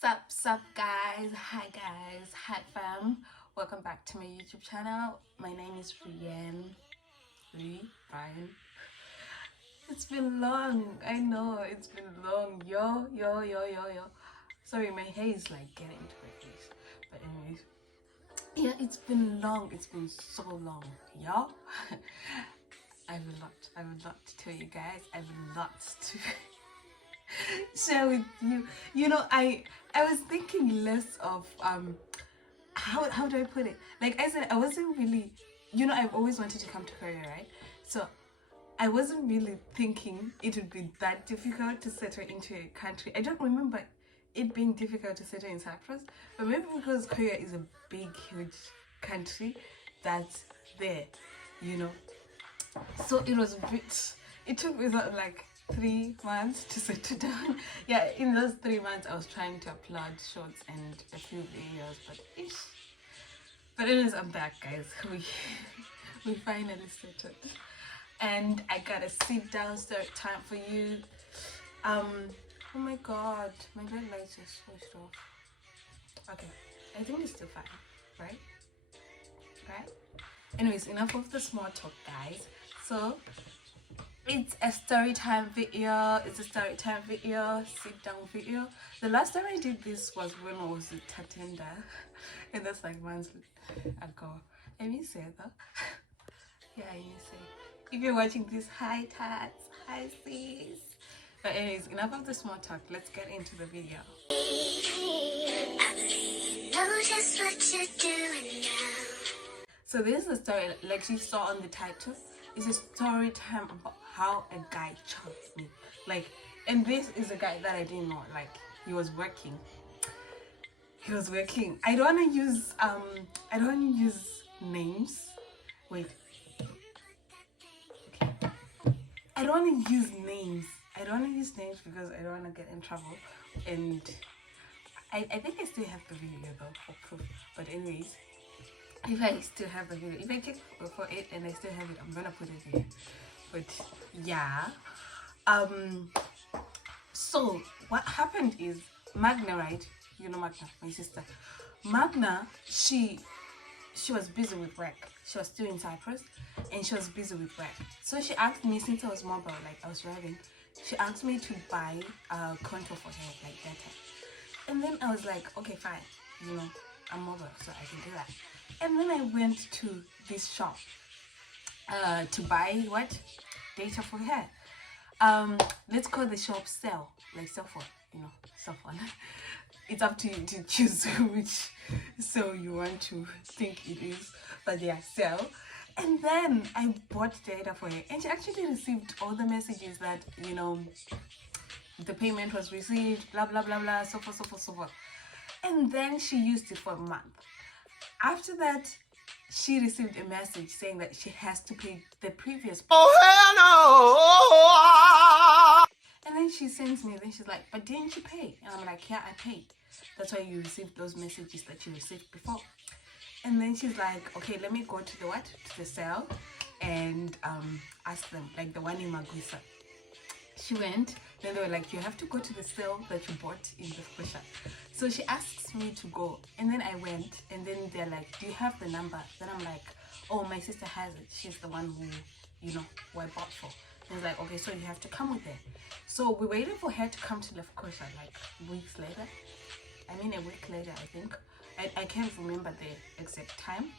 Sup guys, hi fam, welcome back to my YouTube channel. My name is Brian. It's been long, I know it's been long. Yo. Sorry, my hair is like getting into my face, but anyways, yeah, it's been long, it's been so long, yo. I have a lot to tell you guys. I have a lot to share with you. You know, I was thinking less of how do I put it? Like I said, I wasn't really, you know, I've always wanted to come to Korea, right? So I wasn't really thinking it would be that difficult to settle into a country. I don't remember it being difficult to settle in Cyprus, but maybe because Korea is a big, huge country that's there, you know. So it was a bit, it took me like 3 months to settle down. Yeah, in those 3 months I was trying to upload shorts and a few videos, but anyways, I'm back, guys. We finally settled, and I got a sit down story time for you. Oh my god, my red lights are switched off. Okay, I think it's still fine, right? Anyways, enough of the small talk, guys. So it's a story time video. Sit down video. The last time I did this was when I was at Tatenda, and that's like months ago. I miss it though. Yeah, I miss it. If you're watching this, hi Tats, hi sis. But anyways, enough of the small talk. Let's get into the video. So this is a story, like you saw on the title. It's a story time about how a guy choked me. Like, and this is a guy that I didn't know. Like, he was working. I don't want to use names. Wait. Okay. I don't want to use names because I don't want to get in trouble. And I think I still have the video though for proof. But anyways, if I still have the video, if I check for it and I still have it, I'm gonna put it here. But yeah, so what happened is Magna, right? You know Magna, my sister. Magna, she was busy with work. She was still in Cyprus, and she was busy with work. So she asked me, since I was mobile, like I was driving, she asked me to buy a contour for her, like data. And then I was like, okay, fine, you know, I'm mobile, so I can do that. And then I went to this shop to buy what? Data for her. Let's call the shop Cell, like cell phone, you know, cell phone. It's up to you to choose which cell you want to think it is, but yeah, Cell. And then I bought data for her, and she actually received all the messages that, you know, the payment was received, blah blah blah blah, so forth. And then she used it for a month. After that, she received a message saying that she has to pay the previous. Oh hell no! And then she sends me, then she's like, but didn't you pay? And I'm like, yeah, I paid. That's why you received those messages that you received before. And then she's like, okay, let me go to the what? To the cell and ask them, like the one in Maguisa. She went, then they were like, you have to go to the cell that you bought in the squisher. So she asks me to go, and then I went, and then they're like, do you have the number? Then I'm like, oh, my sister has it. She's the one who, you know, who I bought for. And he's like, okay, so you have to come with her. So we waited for her to come to the squisher like weeks later. I mean, a week later, I think. I can't remember the exact time,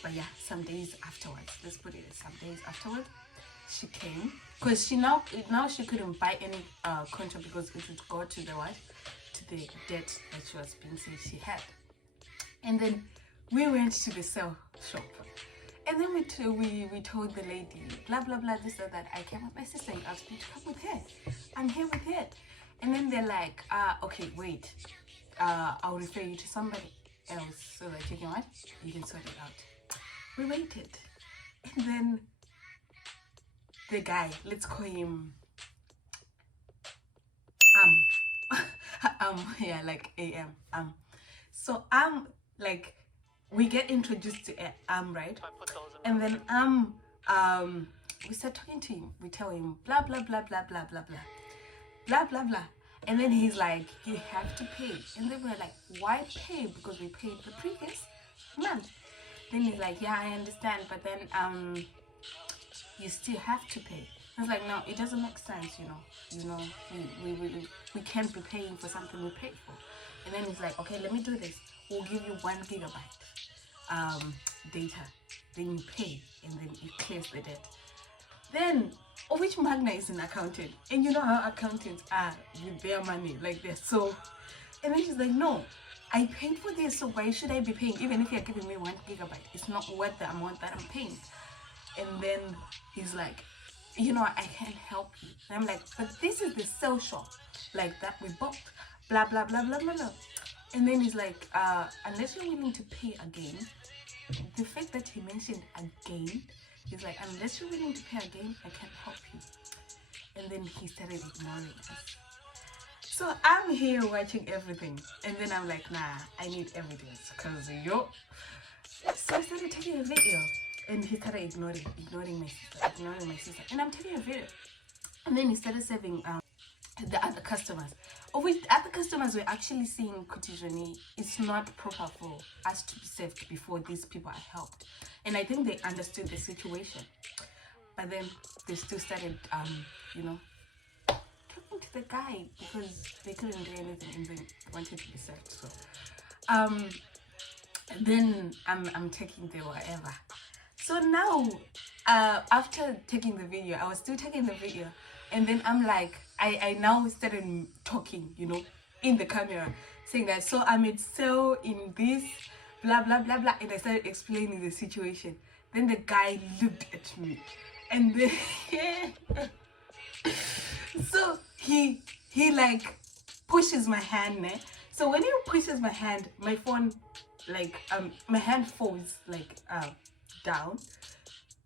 but yeah, some days afterwards. Let's put it some days afterwards. She came because she now she couldn't buy any contour because it would go to the what, to the debt that she was being said she had. And then we went to the cell shop, and then we told the lady blah blah blah this or that. I came with my sister and asked me to come with her. I'm here with her. And then they're like, okay, wait, I'll refer you to somebody else so that you can what, you can sort it out. We waited, and then the guy, let's call him yeah, like AM. So like, we get introduced to right, and then we start talking to him. We tell him blah blah blah blah blah blah blah blah blah blah, And then he's like, you have to pay. And then we're like, why pay? Because we paid the previous month. Then he's like, yeah, I understand, but then you still have to pay. I was like, no, it doesn't make sense, we can't be paying for something we paid for. And then he's like, okay, let me do this. We'll give you 1 gigabyte data. Then you pay, and then it clears the debt. Then, which Magna is an accountant, and you know how accountants are with their money, like they're so. And then she's like, no, I paid for this, so why should I be paying? Even if you're giving me 1 gigabyte, it's not worth the amount that I'm paying. And then he's like, I can't help you. And I'm like, but this is the sale shop, like that we bought, blah blah blah blah blah blah. And then he's like, unless you're willing to pay again. The fact that he mentioned again, he's like, unless you're willing to pay again, I can't help you. And then he started ignoring us. So I'm here watching everything, and then I'm like, nah, I need evidence, because So I started taking a video, and he started ignoring my sister, and I'm taking a video. And then he started serving the other customers, of which the other customers were actually seeing Kutijoni. It's not proper for us to be served before these people are helped. And I think they understood the situation. But then they still started, talking to the guy because they couldn't do anything and they wanted to be served. So, then I'm taking the whatever. So now, after taking the video, I was still taking the video. And then I'm like, I now started talking, in the camera, saying that, so I'm at sale in this, blah, blah, blah, blah. And I started explaining the situation. Then the guy looked at me. And then, so he like pushes my hand, né? So when he pushes my hand, my phone, like, my hand falls, like, down.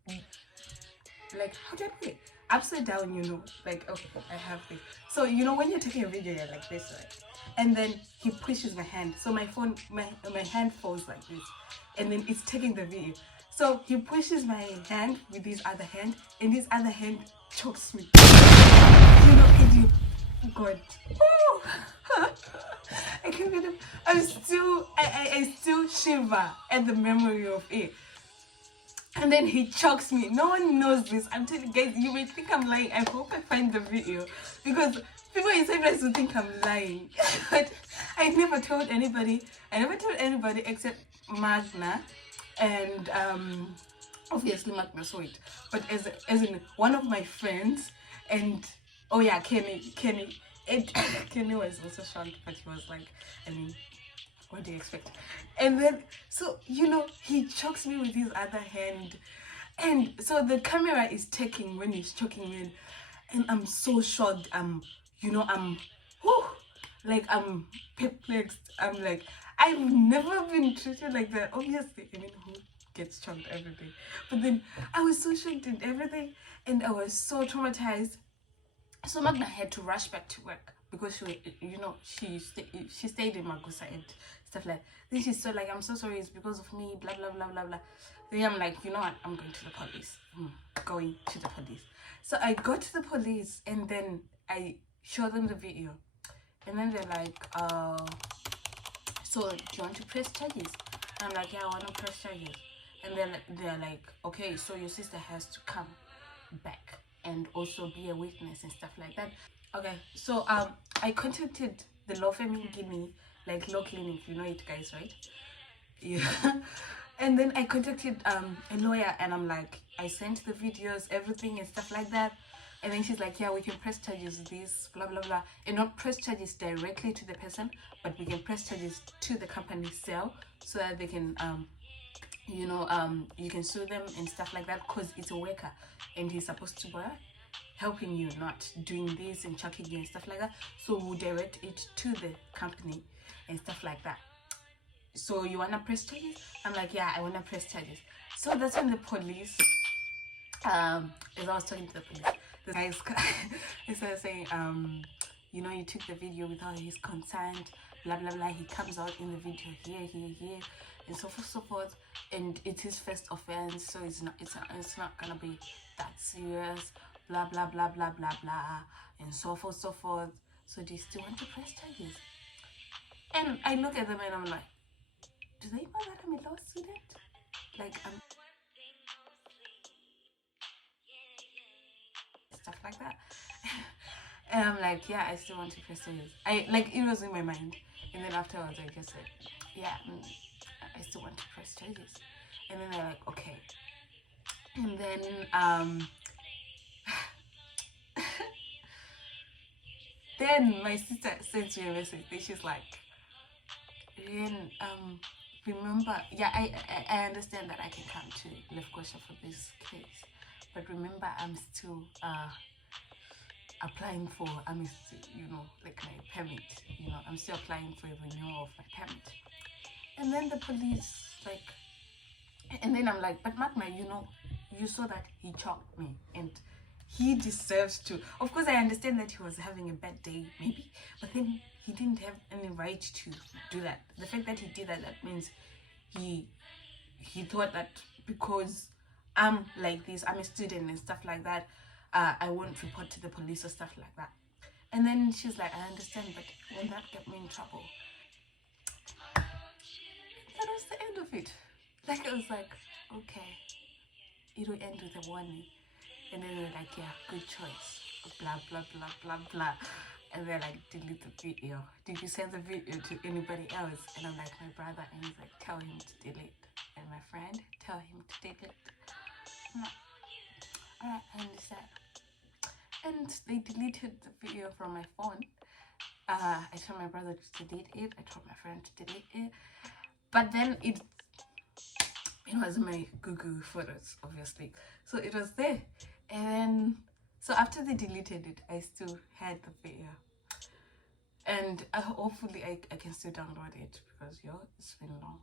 Like, how do I put it? Upside down, like, okay, I have this. So when you're taking a video, you're like this, right? And then he pushes my hand, so my phone, my hand falls like this, and then it's taking the video. So he pushes my hand with his other hand, and his other hand chokes me. God. Oh. I can't believe I still shiver at the memory of it. And then he chokes me. No one knows this. I'm telling you guys, you may think I'm lying. I hope I find the video, because people in Cyprus will think I'm lying. But I never told anybody. I never told anybody except Magna, and obviously Magna saw it. But as in one of my friends, and oh yeah, Kenny. And Kenny was also shocked, but he was like, I mean, what do you expect? And then, so, he chokes me with his other hand. And so the camera is taking when he's choking me. And I'm so shocked. I'm perplexed. I'm like, I've never been treated like that. Obviously, I mean, who gets choked every day? But then I was so shocked and everything. And I was so traumatized. So Magna had to rush back to work because she stayed in Magusa and stuff like that. Then she's so like, I'm so sorry, it's because of me, blah blah blah blah blah. Then I'm like, you know what, I'm going to the police. Going to the police. So I go to the police, and then I show them the video, and then they're like, so do you want to press charges? And I'm like, yeah, I want to press charges. And then they're like, okay, so your sister has to come back and also be a witness and stuff like that. Okay, so I contacted the law firm in Guinea, like law clinic, you know it, guys, right? Yeah. And then I contacted a lawyer, and I'm like, I sent the videos, everything and stuff like that. And then she's like, yeah, we can press charges this, blah blah blah, and not press charges directly to the person, but we can press charges to the company cell, so that they can you can sue them and stuff like that, because it's a worker and he's supposed to work, helping you, not doing this and chucking you and stuff like that. So we'll direct it to the company and stuff like that. So you wanna press charges? I'm like, yeah, I wanna press charges. So that's when the police, as I was talking to the police, the guys started saying, you took the video without his consent, blah blah blah. He comes out in the video here, and so forth, and it's his first offense, so it's not gonna be that serious, blah blah blah blah blah blah, and so forth. so do you still want to press charges? And I look at them and I'm like, do they know that I'm a law student? Like, stuff like that. And I'm like, yeah, I still want to press charges. It was in my mind. And then afterwards I just said, yeah, I still want to press charges. And then they're like, okay. And then then my sister sends me a message. She's like, Ren, remember, yeah, I understand that I can come to Lefkosha for this case, but remember, I'm still applying for, like my permit. I'm still applying for a renewal of my permit. And then the police, like, and then I'm like, but Magma, you saw that he chopped me, and he deserves to. Of course, I understand that he was having a bad day, maybe, but then he didn't have any right to do that. The fact that he did that means he thought that because I'm like this, I'm a student and stuff like that, I won't report to the police or stuff like that. And then she's like, I understand, but won't that get me in trouble? That was the end of it. Like, I was like, okay, it'll end with a warning. And then they're like, yeah, good choice, blah blah blah blah blah. And they're like, delete the video. Did you send the video to anybody else? And I'm like, my brother. And he's like, tell him to delete. And my friend, tell him to delete. I'm like, alright, I understand. And they deleted the video from my phone. I told my brother to delete it. I told my friend to delete it. But then it was my Google photos, obviously. So it was there. And then, so after they deleted it, I still had the video. And hopefully I can still download it because, it's been long.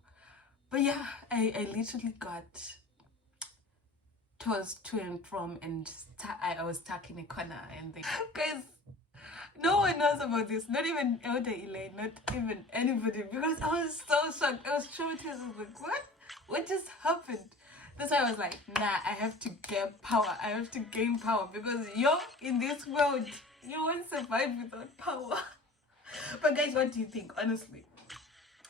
But yeah, I literally got tossed to and from, and I was stuck in a corner. And guys, no one knows about this. Not even Elder Elaine, not even anybody. Because I was so shocked. I was traumatized. I was like, what? What just happened? That's why I was like, nah, I have to get power. I have to gain power because in this world, you won't survive without power. But guys, what do you think, honestly?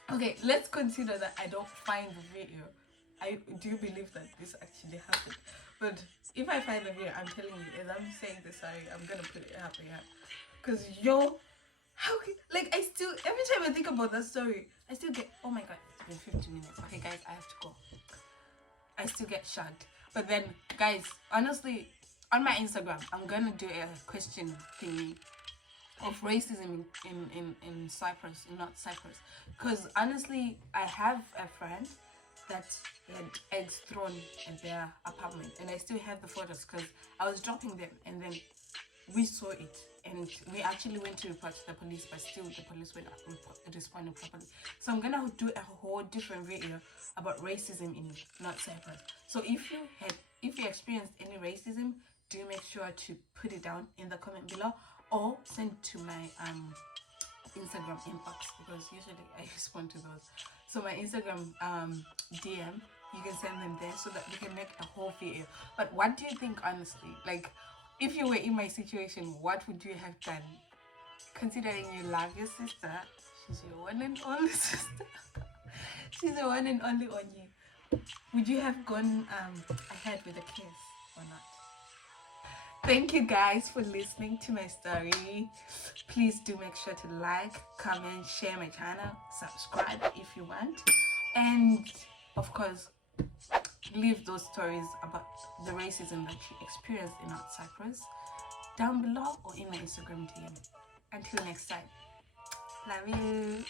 Okay, let's consider that I don't find the video. Do you believe that this actually happened? But if I find the video, I'm telling you, as I'm saying this, I'm gonna put it up here. Because I still, every time I think about that story, I still get, oh my god, it's been 50 minutes. Okay guys, I have to go. I still get shocked. But then, guys, honestly, on my Instagram, I'm gonna do a question thingy of racism in Cyprus, not Cyprus. Because honestly, I have a friend that had eggs thrown at their apartment, and I still have the photos because I was dropping them, and then we saw it, and we actually went to report to the police, but still the police were not responding properly. So I'm gonna do a whole different video about racism in North Cyprus. So if you experienced any racism, do make sure to put it down in the comment below, or send to my Instagram inbox, because usually I respond to those. So my Instagram DM, you can send them there so that we can make a whole video. But what do you think, honestly? Like, if you were in my situation, what would you have done? Considering you love your sister, she's your one and only sister. She's the one and only on you. Would you have gone ahead with the case or not? Thank you guys for listening to my story. Please do make sure to like, comment, share my channel, subscribe if you want, and of course leave those stories about the racism that you experienced in North Cyprus down below or in my Instagram DM. Until next time, love you.